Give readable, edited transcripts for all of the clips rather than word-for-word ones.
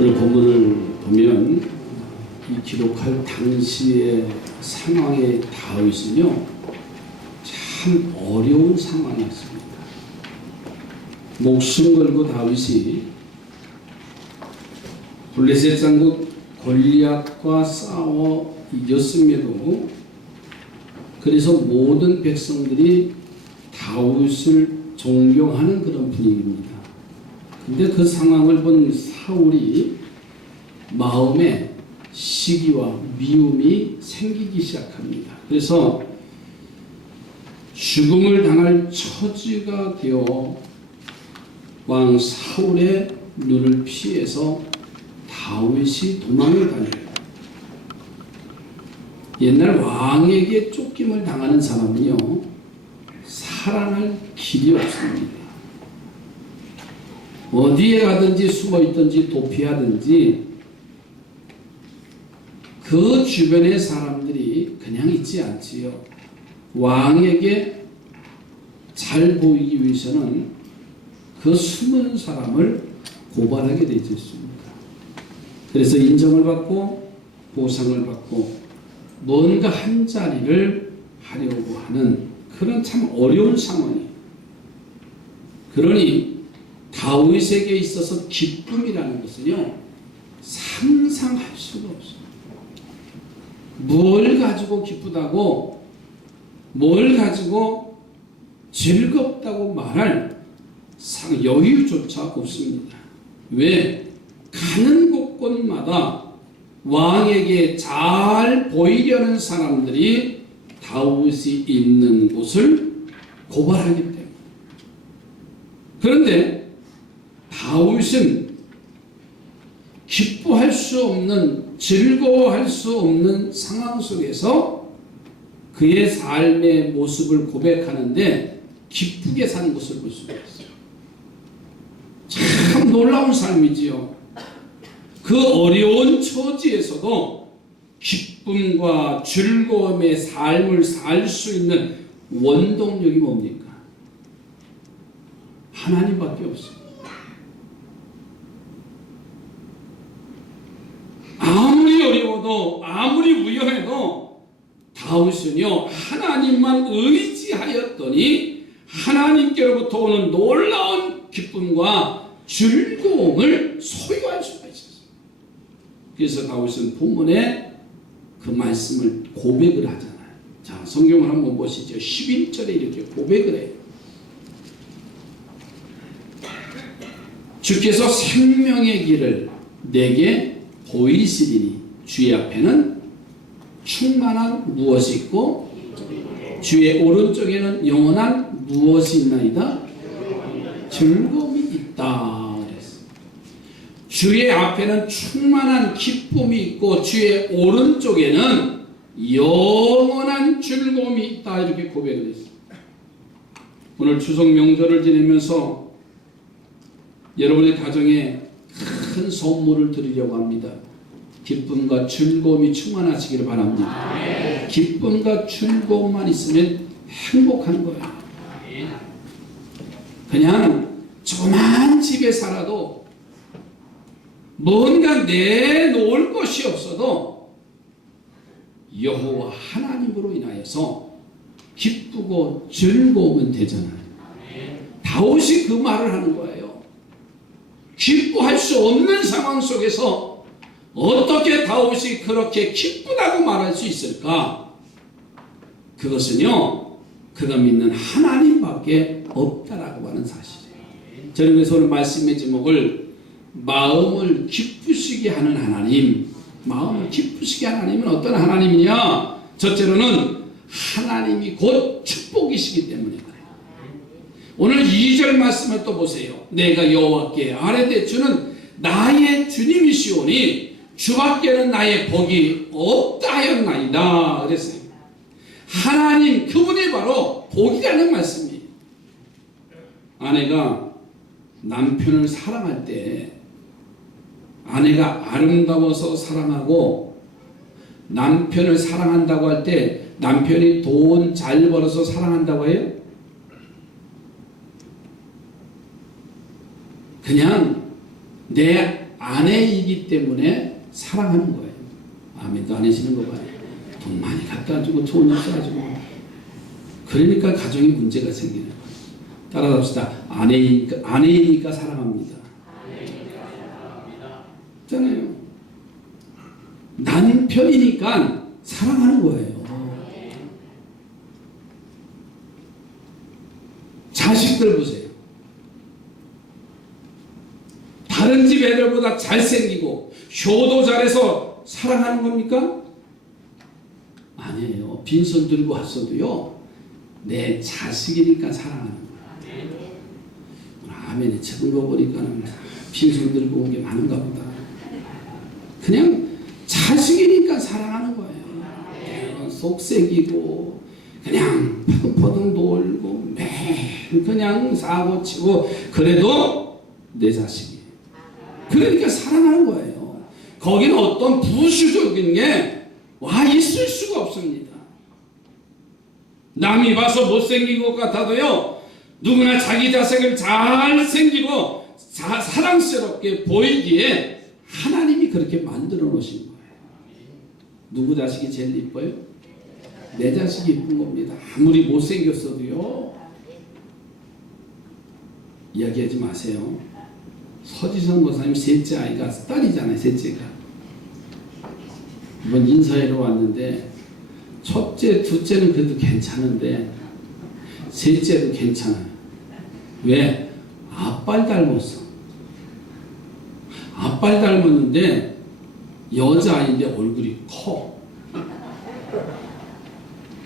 오늘 본문을 보면 이 기록할 당시의 상황의 다윗은요 참 어려운 상황이었습니다. 목숨 걸고 다윗이 블레셋 장국 골리앗과 싸워 이겼음에도 그래서 모든 백성들이 다윗을 존경하는 그런 분위기입니다. 근데 그 상황을 본 사울이 마음에 시기와 미움이 생기기 시작합니다. 그래서 죽음을 당할 처지가 되어 왕 사울의 눈을 피해서 다윗이 도망을 다녀요. 옛날 왕에게 쫓김을 당하는 사람은요 살아날 길이 없습니다. 어디에 가든지 숨어 있든지 도피하든지 그 주변의 사람들이 그냥 있지 않지요. 왕에게 잘 보이기 위해서는 그 숨은 사람을 고발하게 되어 있습니다. 그래서 인정을 받고 보상을 받고 뭔가 한 자리를 하려고 하는 그런 참 어려운 상황이에요. 그러니 다윗에게 있어서 기쁨이라는 것은요 상상할 수가 없어요. 뭘 가지고 기쁘다고 뭘 가지고 즐겁다고 말할 여유조차 없습니다. 왜? 가는 곳곳마다 왕에게 잘 보이려는 사람들이 다윗이 있는 곳을 고발하기 때문에. 그런데 다윗은 기뻐할 수 없는, 즐거워할 수 없는 상황 속에서 그의 삶의 모습을 고백하는데 기쁘게 사는 것을 볼 수가 있어요. 참 놀라운 삶이지요. 그 어려운 처지에서도 기쁨과 즐거움의 삶을 살 수 있는 원동력이 뭡니까? 하나님밖에 없습니다. 아무리 어려워도 아무리 위험해도 다윗은요 하나님만 의지하였더니 하나님께로부터 오는 놀라운 기쁨과 즐거움을 소유할 수가 있었어요. 그래서 다윗은 본문에 그 말씀을 고백을 하잖아요. 자, 성경을 한번 보시죠. 11절에 이렇게 고백을 해요. 주께서 생명의 길을 내게 보이시리니 주의 앞에는 충만한 무엇이 있고 주의 오른쪽에는 영원한 무엇이 있나이다? 즐거움이 있다. 주의 앞에는 충만한 기쁨이 있고 주의 오른쪽에는 영원한 즐거움이 있다. 이렇게 고백을 했습니다. 오늘 추석 명절을 지내면서 여러분의 가정에 큰 선물을 드리려고 합니다. 기쁨과 즐거움이 충만하시기를 바랍니다. 기쁨과 즐거움만 있으면 행복한 거예요. 그냥 조만 집에 살아도 뭔가 내놓을 것이 없어도 여호와 하나님으로 인하여서 기쁘고 즐거우면 되잖아요. 다윗이 그 말을 하는 거예요. 기뻐할 수 없는 상황 속에서 어떻게 다윗이 그렇게 기쁘다고 말할 수 있을까? 그것은요 그가 믿는 하나님밖에 없다라고 하는 사실이에요. 저는 그래서 오늘 말씀의 제목을 마음을 기쁘시게 하는 하나님, 마음을 기쁘시게 하는 하나님은 어떤 하나님이냐? 첫째로는 하나님이 곧 축복이시기 때문에 그래요. 오늘 2절 말씀을 또 보세요. 내가 여호와께 아뢰되 주는 나의 주님이시오니 주밖에는 나의 복이 없다 하였나이다 그랬어요. 하나님 그분이 바로 복이라는 말씀이에요. 아내가 남편을 사랑할 때 아내가 아름다워서 사랑하고 남편을 사랑한다고 할 때 남편이 돈 잘 벌어서 사랑한다고 해요? 그냥 내 아내이기 때문에 사랑하는 거예요. 아멘도 안 하시는 거 봐요. 돈 많이 갖다 주고 좋은 일 써가지고. 그러니까 가정에 문제가 생기는 거예요. 따라합시다. 아내이니까 사랑합니다. 있잖아요. 남편이니까 사랑하는 거예요. 자식들 보세요. 다른 집 애들보다 잘생기고 효도 잘해서 사랑하는 겁니까? 아니에요. 빈손 들고 왔어도요, 내 자식이니까 사랑하는 거예요. 아멘에 적은 거 보니까는 빈손 들고 온 게 많은가 보다. 그냥 자식이니까 사랑하는 거예요. 속색이고 그냥 퍼덩퍼덩 놀고 매일 그냥 사고치고 그래도 내 자식이에요. 그러니까 사랑하는 거예요. 거기는 어떤 부수적인 게 와 있을 수가 없습니다. 남이 봐서 못생긴 것 같아도요, 누구나 자기 자식을 잘생기고 사랑스럽게 보이기에 하나님이 그렇게 만들어 놓으신 거예요. 누구 자식이 제일 이뻐요? 내 자식이 이쁜 겁니다. 아무리 못생겼어도요. 이야기하지 마세요. 서지성 목사님 셋째 아이가 딸이잖아요. 셋째가. 이번 인사회로 왔는데 첫째, 둘째는 그래도 괜찮은데 셋째도 괜찮아요. 왜? 아빠를 닮았어. 아빠를 닮았는데 여자아이인데 얼굴이 커.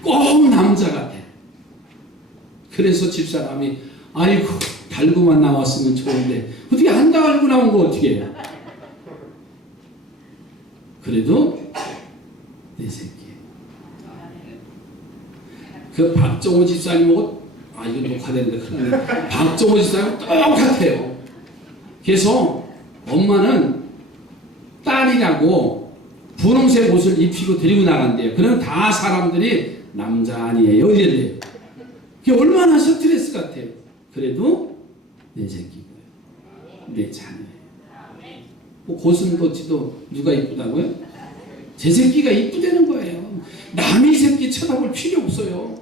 꼭 남자 같아. 그래서 집사람이 아이고 달고만 나왔으면 좋은데 어떻게 안 달고 나온 거 어떻게 해요? 그래도 내 새끼. 그 박정호 집사님하고 이거 녹화되는데 큰일 나네. 박정호 집사님 똑같아요. 그래서 엄마는 딸이라고 분홍색 옷을 입히고 데리고 나간대요. 그러면 다 사람들이 남자 아니에요 이래요. 그게 얼마나 스트레스 같아요. 그래도 내 새끼고요. 내 자녀예요. 뭐 고슴도치도 누가 이쁘다고요? 제 새끼가 이쁘다는 거예요. 남의 새끼 쳐다볼 필요 없어요.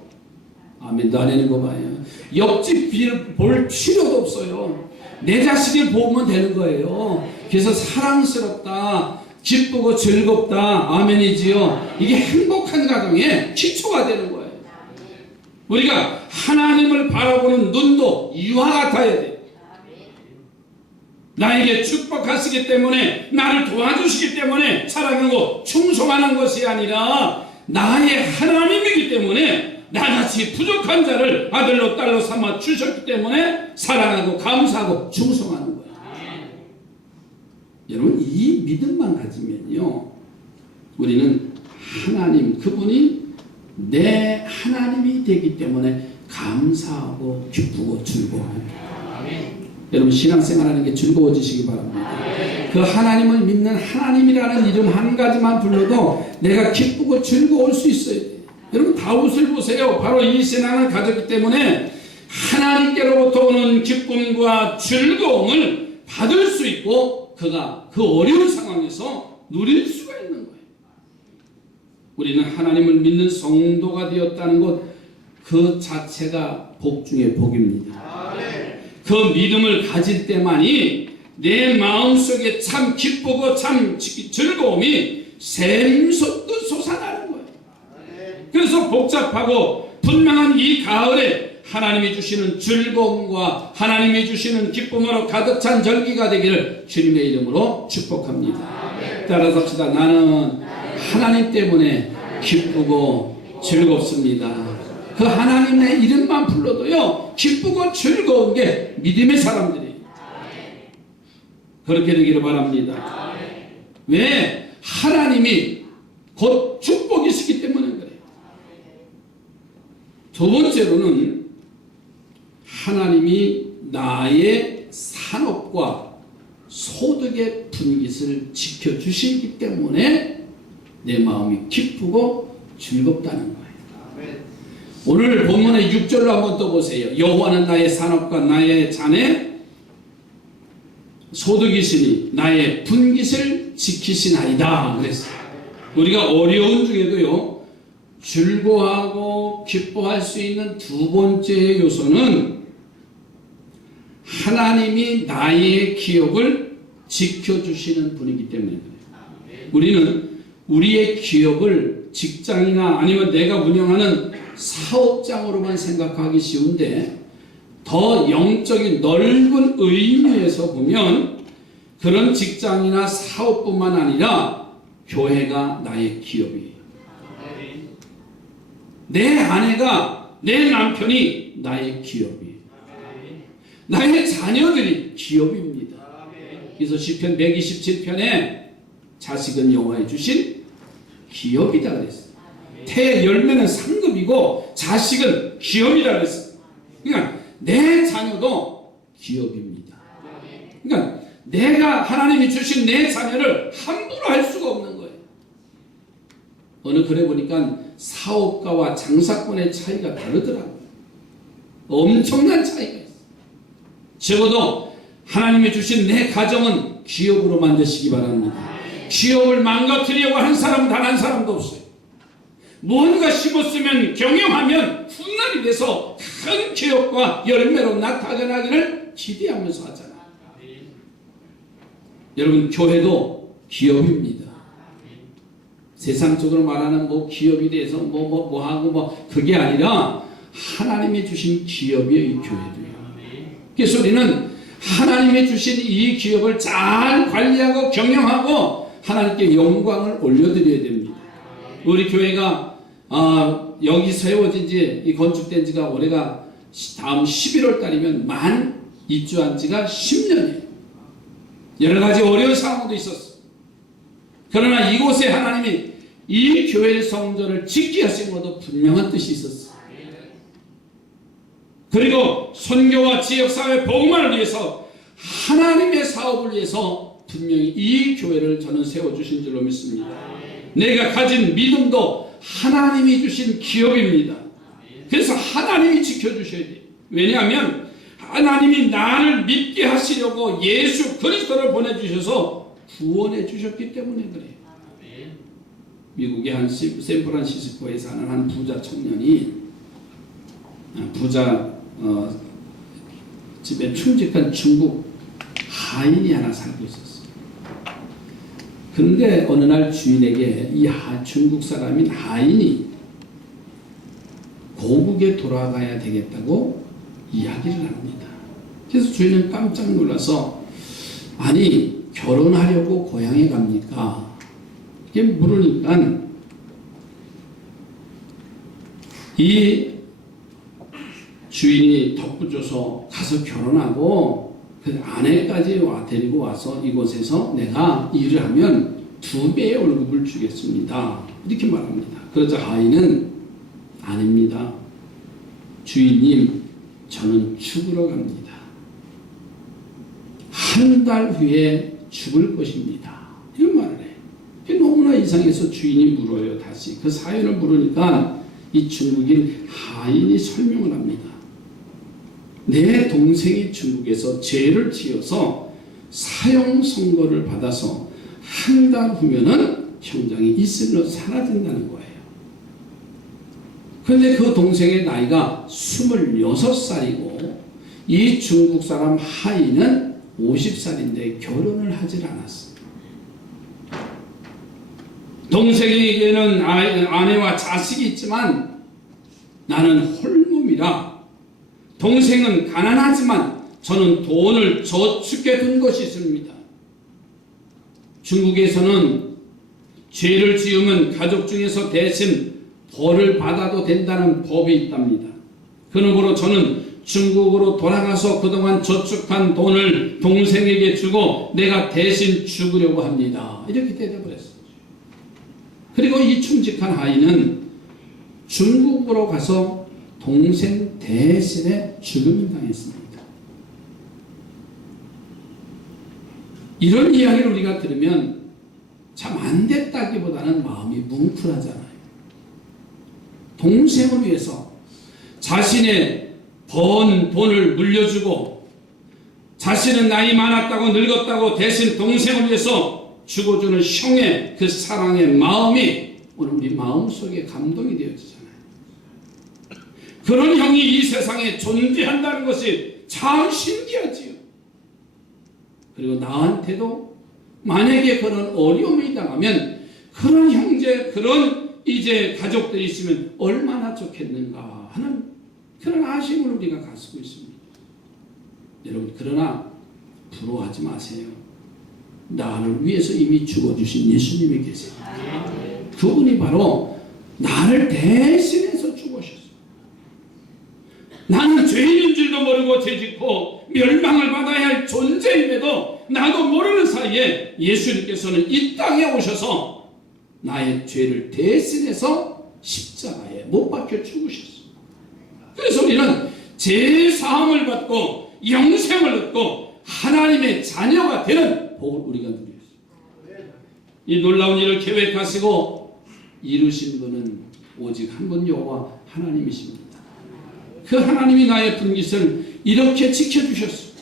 아멘도 안 하는 거 봐요. 옆집 볼 필요도 없어요. 내 자식을 보면 되는 거예요. 그래서 사랑스럽다, 기쁘고 즐겁다, 아멘이지요. 이게 행복한 가정의 기초가 되는 거예요. 우리가 하나님을 바라보는 눈도 이와 같아야 돼요. 나에게 축복하시기 때문에, 나를 도와주시기 때문에 사랑하고 충성하는 것이 아니라 나의 하나님이기 때문에 나같이 부족한 자를 아들로 딸로 삼아 주셨기 때문에 사랑하고 감사하고 충성하는 거예요. 여러분, 이 믿음만 가지면요, 우리는 하나님, 그분이 내 하나님이 되기 때문에 감사하고 기쁘고 즐거워합니다. 여러분, 신앙생활하는 게 즐거워지시기 바랍니다. 그 하나님을 믿는 하나님이라는 이름 한 가지만 불러도 내가 기쁘고 즐거울 수 있어야 돼요. 여러분, 다윗을 보세요. 바로 이 신앙을 가졌기 때문에 하나님께로부터 오는 기쁨과 즐거움을 받을 수 있고 그가 그 어려운 상황에서 누릴 수가 있는 거예요. 우리는 하나님을 믿는 성도가 되었다는 것, 그 자체가 복 중에 복입니다. 그 믿음을 가질 때만이 내 마음속에 참 기쁘고 참 즐거움이 샘솟듯 솟아나는 거예요. 그래서 복잡하고 분명한 이 가을에 하나님이 주시는 즐거움과 하나님이 주시는 기쁨으로 가득 찬 절기가 되기를 주님의 이름으로 축복합니다. 따라서 합시다. 나는 하나님 때문에 기쁘고 즐겁습니다. 그 하나님의 이름만 불러도요, 기쁘고 즐거운 게 믿음의 사람들이에요. 그렇게 되기를 바랍니다. 왜? 하나님이 곧 축복이시기 때문에 그래요. 두 번째로는 하나님이 나의 산업과 소득의 분깃을 지켜주시기 때문에 내 마음이 기쁘고 즐겁다는 거예요. 오늘 본문의 6절로 한번 또 보세요. 여호와는 나의 산업과 나의 잔해 소득이시니 나의 분깃을 지키시나이다 그랬어요. 우리가 어려운 중에도요 즐거워하고 기뻐할 수 있는 두 번째 요소는 하나님이 나의 기업을 지켜주시는 분이기 때문에 그래요. 우리는 우리의 기업을 직장이나 아니면 내가 운영하는 사업장으로만 생각하기 쉬운데 더 영적인 넓은 의미에서 보면 그런 직장이나 사업뿐만 아니라 교회가 나의 기업이에요. 내 아내가, 내 남편이 나의 기업이에요. 나의 자녀들이 기업입니다. 그래서 시편 127편에 자식은 여호와의 주신 기업이다 그랬어요. 태 열매는 상급이고 자식은 기업이다 그랬어요. 그러니까 내 자녀도 기업입니다. 그러니까 내가 하나님이 주신 내 자녀를 함부로 할 수가 없는 거예요. 어느 글에 보니까 사업가와 장사꾼의 차이가 다르더라고요. 엄청난 차이가 있어요. 적어도 하나님이 주신 내 가정은 기업으로 만드시기 바랍니다. 기업을 망가뜨리려고 하는 사람은 단 한 사람도 없어요. 뭔가 심었으면 경영하면 훗날이 돼서 큰 기업과 열매로 나타나기를 기대하면서 하잖아요. 여러분 교회도 기업입니다. 세상적으로 말하는 뭐 기업에 대해서 뭐 하고 그게 아니라 하나님이 주신 기업이에요. 이 교회도요. 그래서 우리는 하나님이 주신 이 기업을 잘 관리하고 경영하고 하나님께 영광을 올려드려야 됩니다. 우리 교회가 여기 세워진 지 건축된 지가 올해가 다음 11월 달이면 만 입주한 지가 10년이에요. 여러 가지 어려운 상황도 있었어요. 그러나 이곳에 하나님이 이 교회의 성전을 짓게 하신 것도 분명한 뜻이 있었어요. 그리고 선교와 지역사회 복음화를 위해서 하나님의 사업을 위해서 분명히 이 교회를 저는 세워주신 줄로 믿습니다. 내가 가진 믿음도 하나님이 주신 기업입니다. 그래서 하나님이 지켜주셔야 돼요. 왜냐하면 하나님이 나를 믿게 하시려고 예수 그리스도를 보내주셔서 구원해 주셨기 때문에 그래요. 미국의 한 샌프란시스코에 사는 한 부자 청년이 부자 집에 충직한 중국 하인이 하나 살고 있었어요. 그런데 어느 날 주인에게 이 중국 사람인 하인이 고국에 돌아가야 되겠다고 이야기를 합니다. 그래서 주인은 깜짝 놀라서 아니 결혼하려고 고향에 갑니까? 이게 물으니까 이 주인이 덧붙여서 가서 결혼하고 그 아내까지 데리고 와서 이곳에서 내가 일을 하면 2배의 월급을 주겠습니다. 이렇게 말합니다. 그러자 하인은 아닙니다. 주인님 저는 죽으러 갑니다. 한 달 후에 죽을 것입니다. 이런 말을 해요. 너무나 이상해서 주인이 물어요. 다시 그 사연을 물으니까 이 중국인 하인이 설명을 합니다. 내 동생이 중국에서 죄를 지어서 사형 선고를 받아서 한 달 후면은 형장이 이슬로 사라진다는 거예요. 그런데 그 동생의 나이가 26살이고 이 중국 사람 하인은 50살인데 결혼을 하질 않았어요. 동생에게는 아내와 자식이 있지만 나는 홀몸이라 동생은 가난하지만 저는 돈을 저축해 둔 것이 있습니다. 중국에서는 죄를 지으면 가족 중에서 대신 벌을 받아도 된다는 법이 있답니다. 그러므로 저는 중국으로 돌아가서 그동안 저축한 돈을 동생에게 주고 내가 대신 죽으려고 합니다. 이렇게 대답을 했어요. 그리고 이 충직한 하인은 중국으로 가서 동생 대신에 죽음을 당했습니다. 이런 이야기를 우리가 들으면 참 안 됐다기보다는 마음이 뭉클하잖아요. 동생을 위해서 자신의 번 돈을 물려주고 자신은 나이 많았다고 늙었다고 대신 동생을 위해서 죽어주는 형의 그 사랑의 마음이 오늘 우리 마음속에 감동이 되어지잖아요. 그런 형이 이 세상에 존재한다는 것이 참 신기하지요. 그리고 나한테도 만약에 그런 어려움이 당하면 그런 형제, 그런 이제 가족들이 있으면 얼마나 좋겠는가 하는 그런 아쉬움을 우리가 가지고 있습니다. 여러분, 그러나 부러워하지 마세요. 나를 위해서 이미 죽어주신 예수님이 계세요. 그분이 바로 나를 대신해서 죽으셨어요. 나는 죄인인 줄도 모르고 죄짓고 멸망을 받아야 할 존재임에도 나도 모르는 사이에 예수님께서는 이 땅에 오셔서 나의 죄를 대신해서 십자가에 못 박혀 죽으셨어요. 그래서 우리는 죄사함을 받고 영생을 얻고 하나님의 자녀가 되는 복을 우리가 누렸어요. 이 놀라운 일을 계획하시고 이루신 분은 오직 한 분 여호와 하나님이십니다. 그 하나님이 나의 분깃을 이렇게 지켜주셨어요.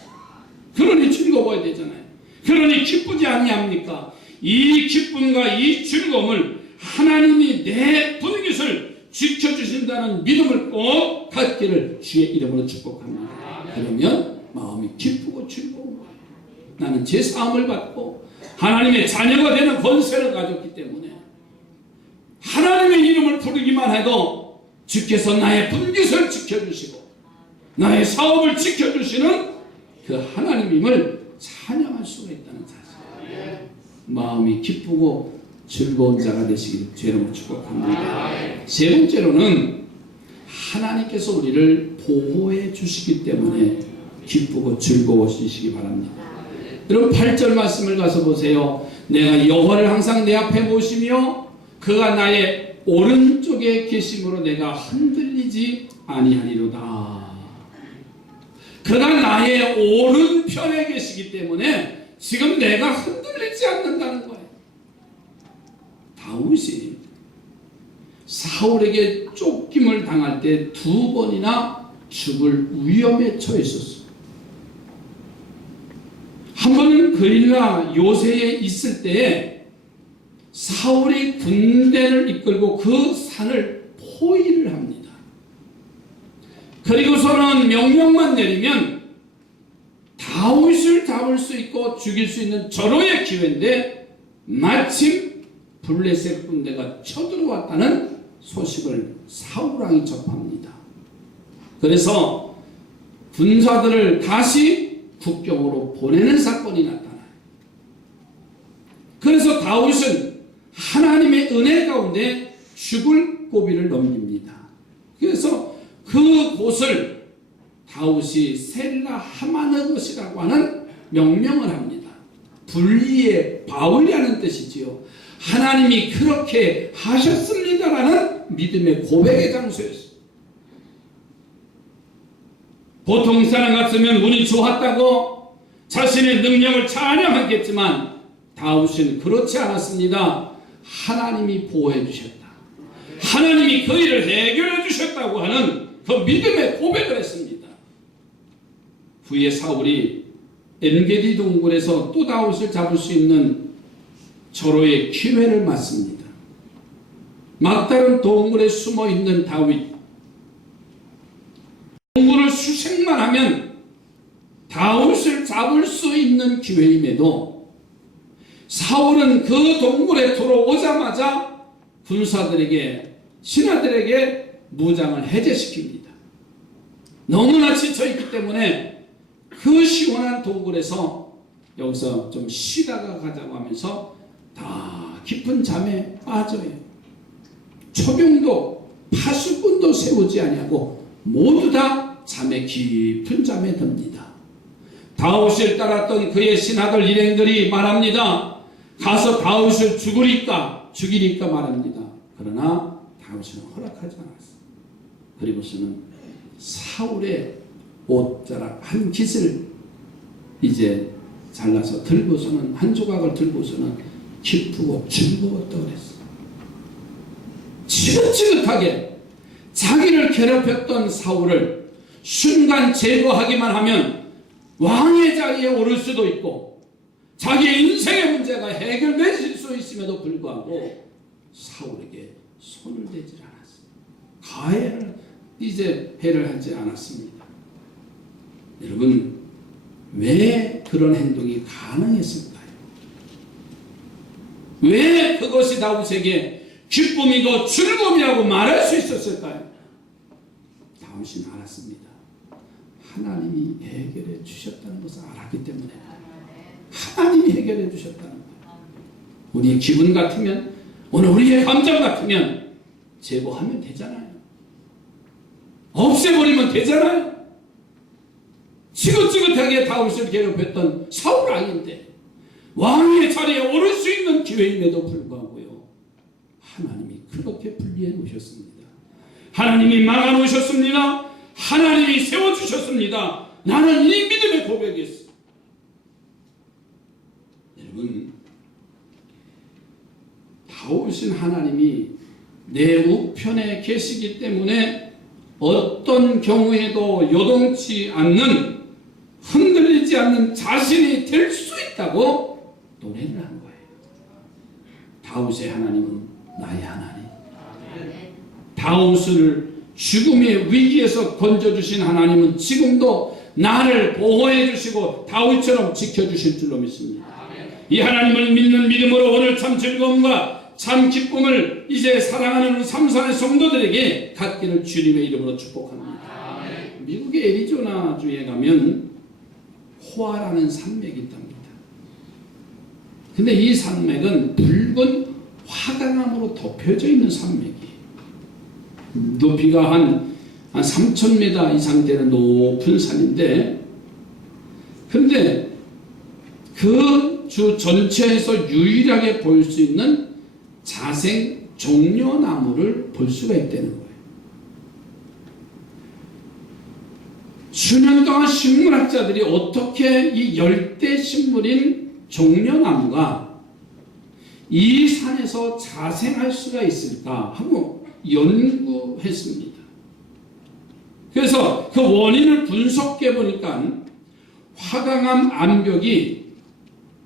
그러니 즐거워야 되잖아요. 그러니 기쁘지 아니합니까? 이 기쁨과 이 즐거움을 하나님이 내 분깃을 지켜주신다는 믿음을 꼭 갖기를 주의 이름으로 축복합니다. 그러면 마음이 기쁘고 즐거운 거예요. 나는 제 사함을 받고 하나님의 자녀가 되는 권세를 가졌기 때문에 하나님의 이름을 부르기만 해도 주께서 나의 분깃을 지켜주시고 나의 사업을 지켜주시는 그 하나님임을 찬양할 수가 있다는 사실. 마음이 기쁘고 즐거운 자가 되시기를 주님으로 축복합니다. 세 번째로는 하나님께서 우리를 보호해 주시기 때문에 기쁘고 즐거워지시기 바랍니다. 여러분 8절 말씀을 가서 보세요. 내가 여호와를 항상 내 앞에 모시며 그가 나의 오른쪽에 계심으로 내가 흔들리지 아니하리로다. 그가 나의 오른편에 계시기 때문에 지금 내가 흔들리지 않는다는 거예요. 다윗이 사울에게 쫓김을 당할 때 2번이나 죽을 위험에 처했었어요. 한 번은 그릴라 요새에 있을 때에 사울이 군대를 이끌고 그 산을 포위를 합니다. 그리고서는 명령만 내리면 다윗을 잡을 수 있고 죽일 수 있는 절호의 기회인데 마침 블레셋 군대가 쳐들어왔다는 소식을 사울왕이 접합니다. 그래서 군사들을 다시 국경으로 보내는 사건이 나타나요. 그래서 다윗은 하나님의 은혜 가운데 죽을 고비를 넘깁니다. 그래서 그 곳을 다윗이 셀라 하마느것이라고 하는 명명을 합니다. 분리의 바울이라는 뜻이지요. 하나님이 그렇게 하셨습니다라는 믿음의 고백의 장소였어요. 보통 사람 같으면 운이 좋았다고 자신의 능력을 찬양하겠지만 다윗은 그렇지 않았습니다. 하나님이 보호해 주셨다. 하나님이 그 일을 해결해 주셨다고 하는 그 믿음의 고백을 했습니다. 후에 사울이 엔게디 동굴에서 또 다윗을 잡을 수 있는 절호의 기회를 맞습니다. 막다른 동굴에 숨어 있는 다윗, 동굴을 수색만 하면 다윗을 잡을 수 있는 기회임에도 사울은 그 동굴에 들어오자마자 군사들에게 신하들에게 무장을 해제시킵니다. 너무나 지쳐있기 때문에 그 시원한 동굴에서 여기서 좀 쉬다가 가자고 하면서 다 깊은 잠에 빠져요. 초병도 파수꾼도 세우지 아니하고 모두 다 잠에 깊은 잠에 듭니다. 다윗을 따랐던 그의 신하들 일행들이 말합니다. 가서 다윗을 죽이리까 말합니다. 그러나 다윗은 허락하지 않았어요. 그리고서는 사울의 옷자락 한 깃을 이제 잘라서 들고서는 한 조각을 들고서는 기쁘고 즐거웠다고 그랬어요. 지긋지긋하게 자기를 괴롭혔던 사울을 순간 제거하기만 하면 왕의 자리에 오를 수도 있고 자기의 인생의 문제가 해결될 수 있음에도 불구하고 사울에게 손을 대지 않았습니다. 가해를 이제 배를 하지 않았습니다. 여러분, 왜 그런 행동이 가능했을까요? 왜 그것이 다윗에게 기쁨이고 즐거움이라고 말할 수 있었을까요? 다윗은 알았습니다. 하나님이 해결해 주셨다는 것을 알았기 때문에 하나님이 해결해 주셨다는 거예요. 우리의 기분 같으면, 오늘 우리의 감정 같으면 제보하면 되잖아요. 없애버리면 되잖아요. 지긋지긋하게 다윗을 괴롭혔던 사울 왕인데 왕의 자리에 오를 수 있는 기회임에도 불구하고요, 하나님이 그렇게 분리해 놓으셨습니다. 하나님이 막아 놓으셨습니다. 하나님이 세워주셨습니다. 나는 이 믿음의 고백이었어요. 여러분, 다윗은 하나님이 내 우편에 계시기 때문에 어떤 경우에도 요동치 않는, 흔들리지 않는 자신이 될 수 있다고 노래를 한 거예요. 다윗의 하나님은 나의 하나님. 다윗을 죽음의 위기에서 건져주신 하나님은 지금도 나를 보호해 주시고 다윗처럼 지켜주실 줄로 믿습니다. 이 하나님을 믿는 믿음으로 오늘 참 즐거움과 참 기쁨을 이제 사랑하는 우리 삼산의 성도들에게 갖기를 주님의 이름으로 축복합니다. 미국의 애리조나주에 가면 호아라는 산맥이 있답니다. 근데 이 산맥은 붉은 화강암으로 덮여져 있는 산맥이에요. 높이가 한 3,000m 이상 되는 높은 산인데, 근데 그 주 전체에서 유일하게 볼 수 있는 자생 종려나무를 볼 수가 있다는 거예요. 수년 동안 식물학자들이 어떻게 이 열대 식물인 종려나무가 이 산에서 자생할 수가 있을까 하고 연구했습니다. 그래서 그 원인을 분석해 보니까 화강암 암벽이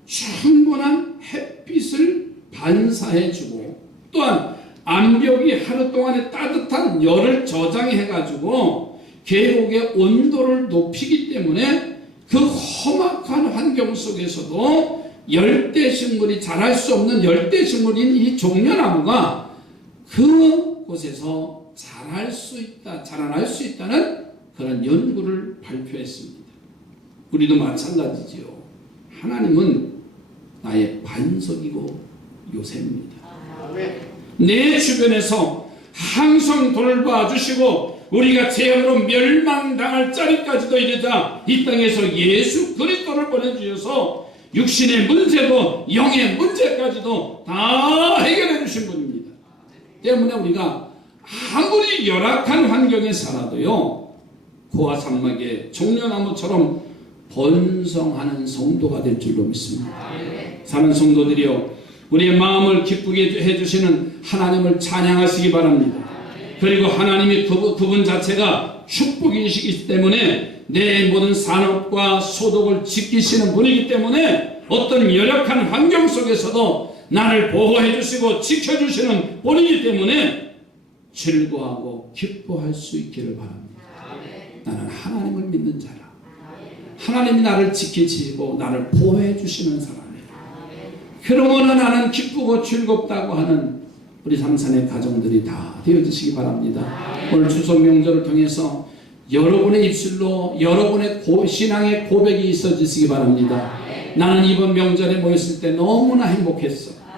충분한 햇빛을 반사해주고, 또한 암벽이 하루 동안의 따뜻한 열을 저장해가지고 계곡의 온도를 높이기 때문에 그 험악한 환경 속에서도 열대식물이 자랄 수 없는 열대식물인 이 종려나무가 그곳에서 자랄 수 있다, 자라날 수 있다는 그런 연구를 발표했습니다. 우리도 마찬가지지요. 하나님은 나의 반석이고 요새입니다. 내 주변에서 항상 돌봐주시고 우리가 재앙으로 멸망당할 자리까지도 이르자 이 땅에서 예수 그리스도를 보내주셔서 육신의 문제도 영의 문제까지도 다 해결해 주신 분입니다. 때문에 우리가 아무리 열악한 환경에 살아도요, 고아 산막의 종려나무처럼 번성하는 성도가 될 줄로 믿습니다. 사는 성도들이요, 우리의 마음을 기쁘게 해주시는 하나님을 찬양하시기 바랍니다. 그리고 하나님이 그분 자체가 축복이시기 때문에 내 모든 산업과 소득을 지키시는 분이기 때문에 어떤 열악한 환경 속에서도 나를 보호해 주시고 지켜주시는 분이기 때문에 즐거워하고 기뻐할 수 있기를 바랍니다. 나는 하나님을 믿는 자라. 하나님이 나를 지키시고 나를 보호해 주시는 사람이에요. 그러므로 나는 기쁘고 즐겁다고 하는 우리 삼산의 가정들이 다 되어지시기 바랍니다. 오늘 추석 명절을 통해서 여러분의 입술로 여러분의 신앙의 고백이 있어지시기 바랍니다. 나는 이번 명절에 모였을 때 너무나 행복했어.